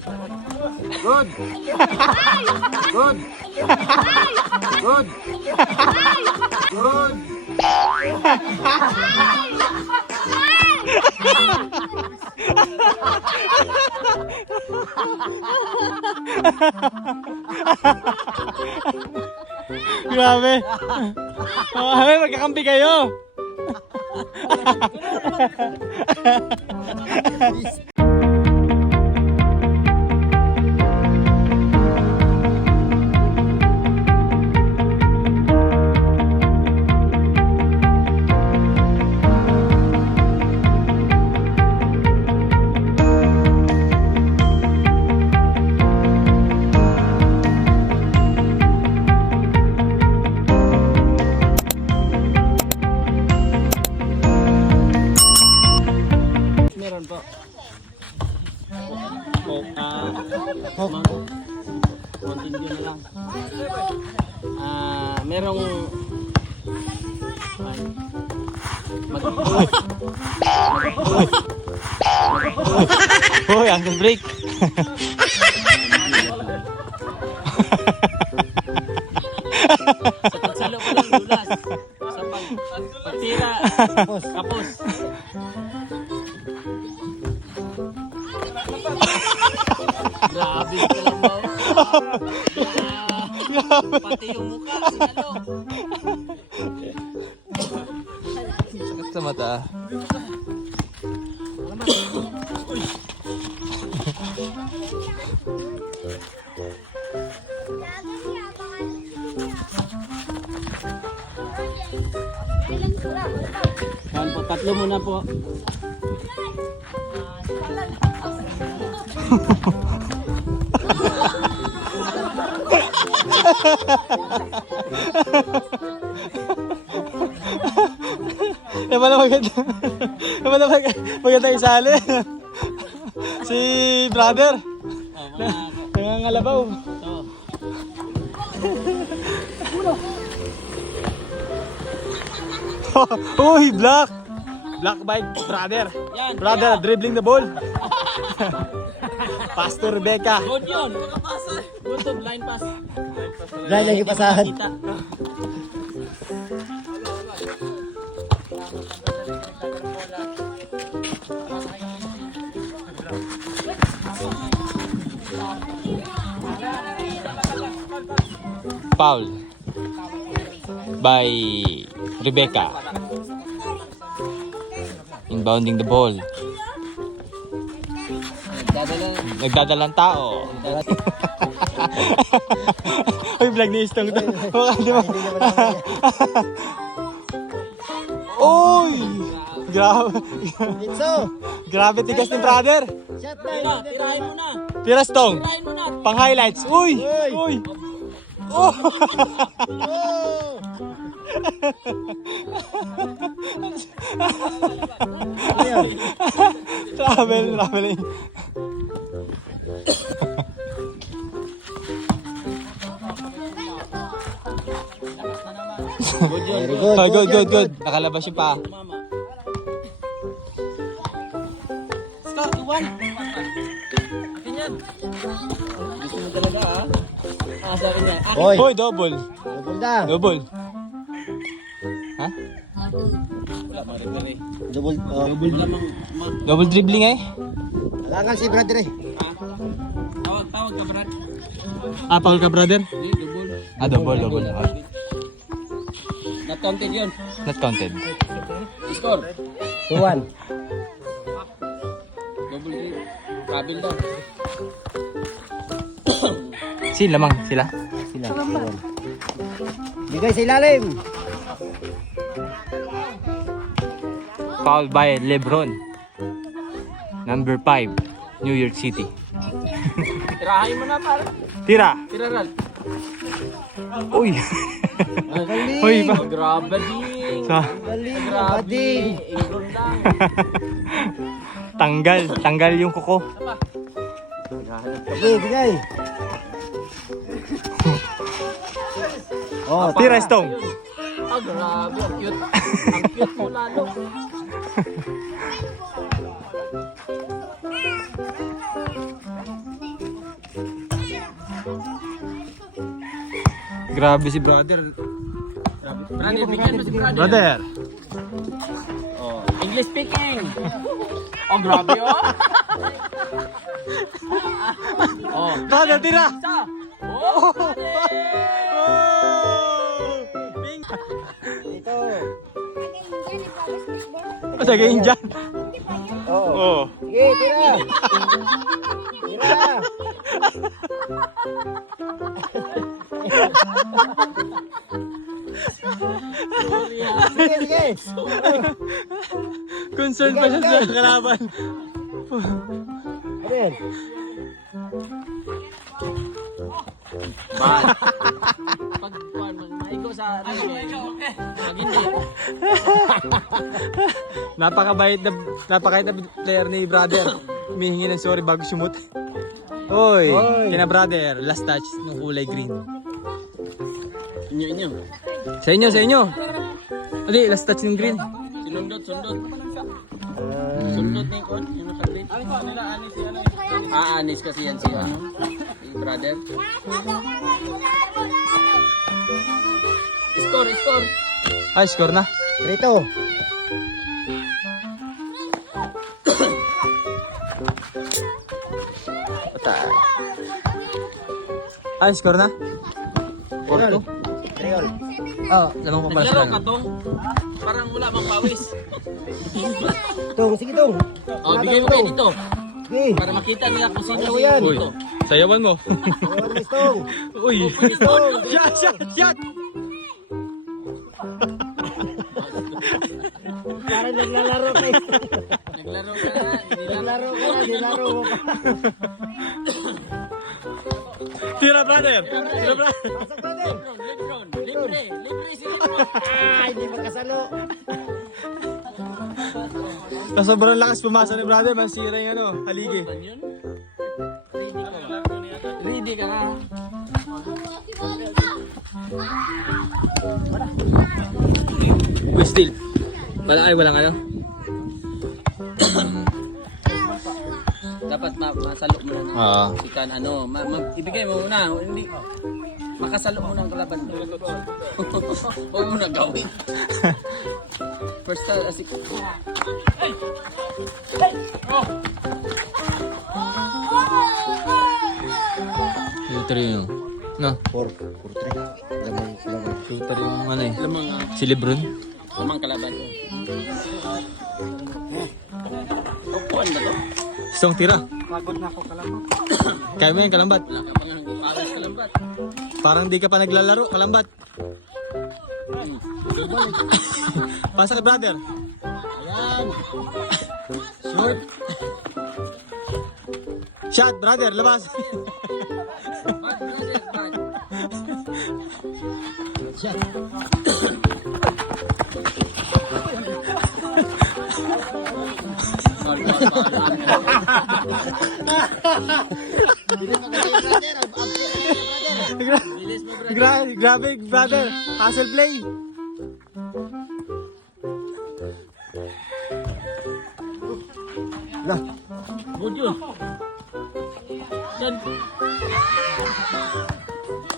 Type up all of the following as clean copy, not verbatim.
Good. Good. Good. Good. Grabe. Grabe, magkakampi kayo. Continue na lang. Merong Hoy, uncle break. sa pagsalo ko lang dulas. Sa pagtira. Kapos. Grabe ka lang ba? Pati yung mukha, sinalo. Sakit sa mata. Yan po, tatlo muna po. Maganda isali. Si brother. Nangangalabaw. Uy, black bike, brother. Yan, Brother, dribbling the ball. Pastor Rebecca. good yun. Good to blind pass. Blind lagi pasahan. Kita. Foul by Rebecca. Inbounding the ball. Nagdadalang tao. Uy, vlog ni Istong to. Di ba? Uy! Grabe. Grabe tigas ni brother. Tirahin mo na. Tira Stong. Tirahin mo na. Pang highlights. Uy! Uy! Oh! Traveling. Good. Nakalabas yung pa. Score, 2-1. Ganyan. Gusto mo talaga sabi niya. Hoy, double. Double na. Double. Ha? Wala pa rin eh. Double. Wala mang Double dribbling eh. Alangan si brother eh. Tawag ka, Brad. Foul ka, brother? Double. Double. Not counted yun. Not counted. Score. 2-1. Double green. Kabil daw. Sila. Bigay sa ilalim. Foul by LeBron. Number 5, New York City. Tirahin mo na, para. Tira. Tira, Ral. Uy. Galing. Uy, ba? Grabe din. Galing. Grabe. Ingron lang. Tanggal yung kuko. Bigay. Oh, Tira, Stong. Grabe. Ang cute. Ang cute mo lalo. Grabe si brother. Brother, bigyan mo si brother. Brother. Oh, English speaking. Oh, grabe oh. Oh. Brother, tira! Isa. Oh, Ito. Sige, Indian. Oo. Oo. Sige, tira. Tira. Sige, sige. Concern pa siya sa kalaban. Ayan. Bad. Pag maigo sa ano pag hindi. Napakabait na player ni brother. Humihingi ng sorry bago sumut. Oy, Oy. kina brother, last touch ng kulay green. Inyo. Sa inyo. Ali, last touch ng green. Sundot. Sundot ni kon, yung naka-green. Nila anis si ano. Anis kasi yan si ano. Si brother. Score. Ay, score na. Rito. Ay, score na. Triol. Triol. Oh, lamang pa pala Naglaro sila. ka tong. Parang wala mang pawis. Tong, sige tong. Oh, bigay mo kayo dito. Sige. Para makita nila kung sino Ano si yan? Uy, dito. sayawan mo. Ayan, Miss Tong. Uy. Tong. Shot. Parang naglalaro kayo. Naglaro ka na. Naglalaro ka na, nilaro mo pa. Tira, brother. Tira, brother. Pasok natin. Lebron. Libre si Lebron. Ah, hindi magkasalo. Sa sobrang lakas pumasa ni brother, masira yung ano, haligi. Yun? Ready ka na. Uy, still. Walang ano. Dapat masalo mo na. Oo. Ikan ano, ibigay mo muna. Hindi, makasalo mo ng kalaban. Huwag mo na gawin. First asik. Shooter yun. No? 4-3. Lamang. Shooter yung ano eh. Lamang, Si Lebron. lamang kalaban. Upuan ba to? Isang tira. Pagod na ako kalaman. Kaya mo yan, kalambat. Wala ka pang pares kalambat. Parang di ka pa naglalaro, kalambat. Pasa ka, brother. Ayan. Short. Shot, brother, labas. Bad, brother, bad. Siya. Bilis mo, brother. Grabe, brother. Hustle play. Lah. Good yun. Yan.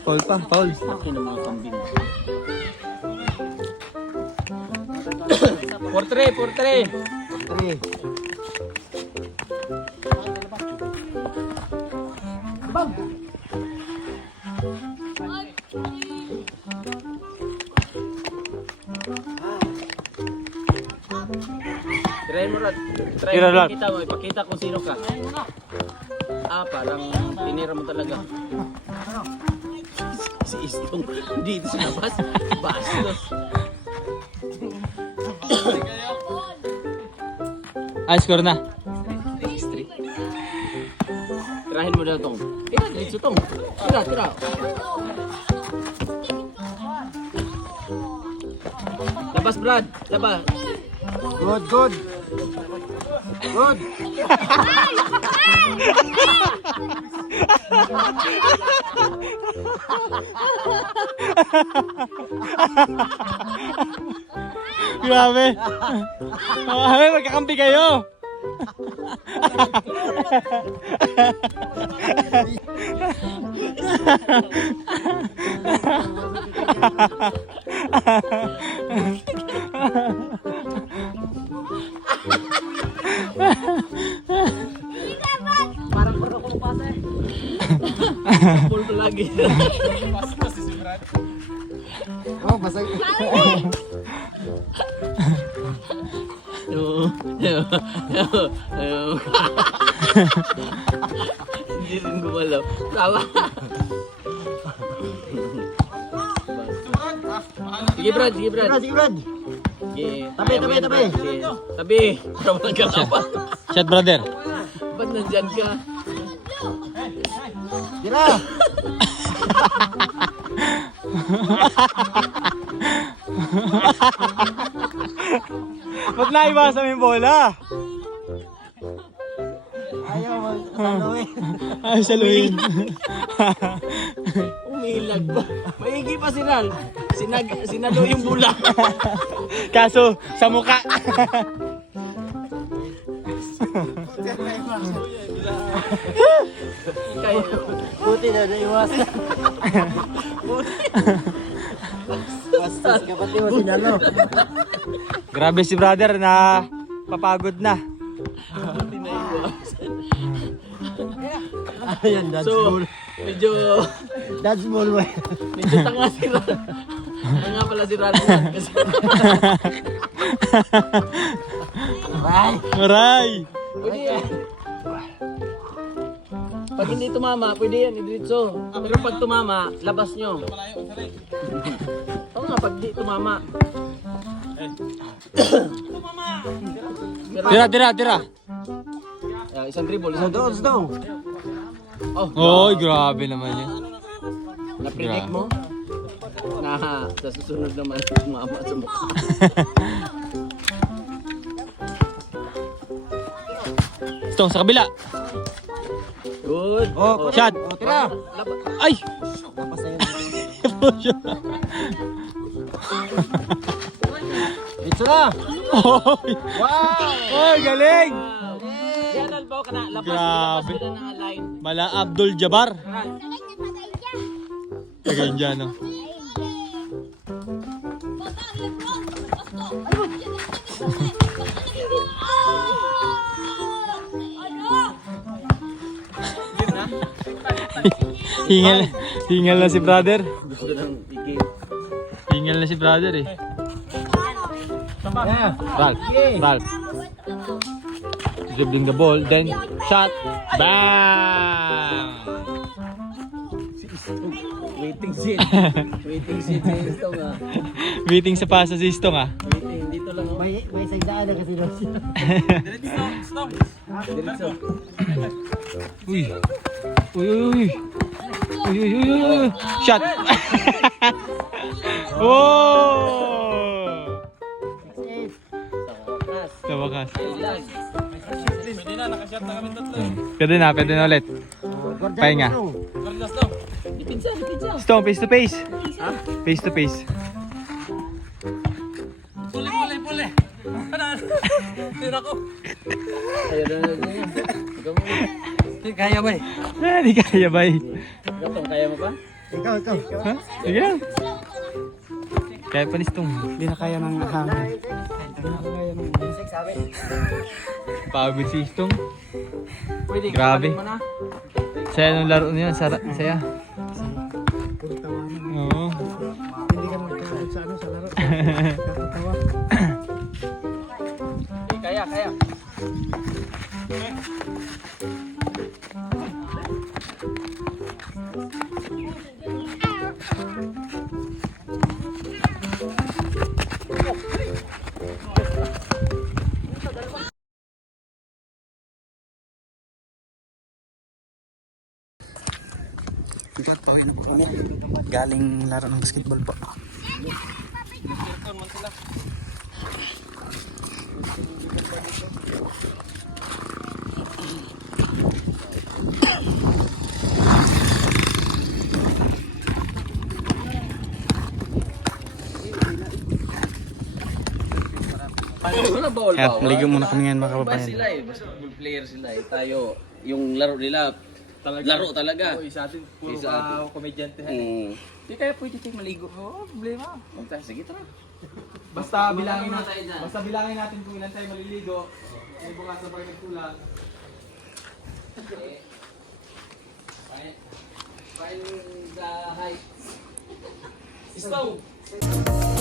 Foul pa, foul. Akin ang mga kambing. 4-3. 3. Try mo rat. Try Tira mo rat. ipakita kung sino ka. Parang tinira mo talaga. Si Istong dito sa labas. Bastos. Ay, score na. 6-3. Tirahin mo daw tong. Dito tong. Tira. Labas, Brad. Labas. Good. Grabe. Grabe, magkakampi kayo. Parang puro ko pasa eh. Full lagi. Oh, basag. Hindi rin gumalaw. Tawa. Sige Brad, sige Brad. Sige, Brad. Sige. Tabi, tabi, tabi. Sige. Tabi. Para walang kalaban. Shot brother. Ba't nandyan ka? Tira. Ba't naiwasan mo yung bola? Ayaw mag-saluhin. Ay, saluhin. Umilag ba? Maigi pa si Ral. Sinalo yung bula. Kaso, sa muka. Kaya, Buti na naiwasan. Bastos ka pati mo sinalo. Grabe si brother na papagod na. Ayan, that's so, ball. medyo Way. tanga si Ral. Tanga pala si Ral. Kasi Right. Aray! pwede yan. Pag hindi tumama, pwede yan, idiritso. Pero pag tumama, labas nyo. Oo nga, pag di tumama. Tira. Isang dribble, isang Doon, doon. Oy, grabe naman yun. na-predict mo? Na sa susunod naman, tumama sa mukha. Ito, sa kabila. Good. Oh, Shot. Tira. Ay! Dito na. Oy! Wow. Oy, galing! Yan, albaw ka na. Labas Grabe. sila ng line. Mala Abdul Jabbar. Kagayon dyan, no? Hingal na si brother. Gusto ng tigil. Hingal na si brother eh. Yeah. Ralph. Dribbling the ball, then shot. Bang! Waiting seat. Waiting seat sa isto nga. Waiting sa pasa si Istong ah. Waiting, dito lang ako. May sagdaan na kasi doon. Diretso. Uy. Uy. Shot. Oh! Sa wakas. Pwede na ulit. Pahinga. Ipinsa. Stone, face to face. Face to face. Ayaw na yan. Ikaw mo. Kaya ba eh? Di kaya ba eh? Ikaw, Tong, kaya mo pa? Ikaw. Ha? Sige lang. Kaya pa ni Stone. Hindi na kaya ng hangin. Pagod si Stone. Pwede, Grabe. kapalit mo na. Saya nung laro niya. Saya. Oo. Hindi ka magkakaroon sa laro. Kakatawa. Kaya. Pauwi na po kami. Galing laro ng basketball po. Wala bawal Kaya ligo muna kami ngayon mga Ba kababayan. sila eh, basketball player sila eh. Tayo, yung laro nila, talaga. Laro talaga. Oo, isa atin, puro Isa atin. komedyante. Hindi kaya pwede tayo maligo. Oo, problema. Sige, tara. Basta bilangin Muna natin, tayo dyan. basta bilangin natin kung ilan tayo maliligo. Ay bukas na pag nagkulang. Find the height. Stone!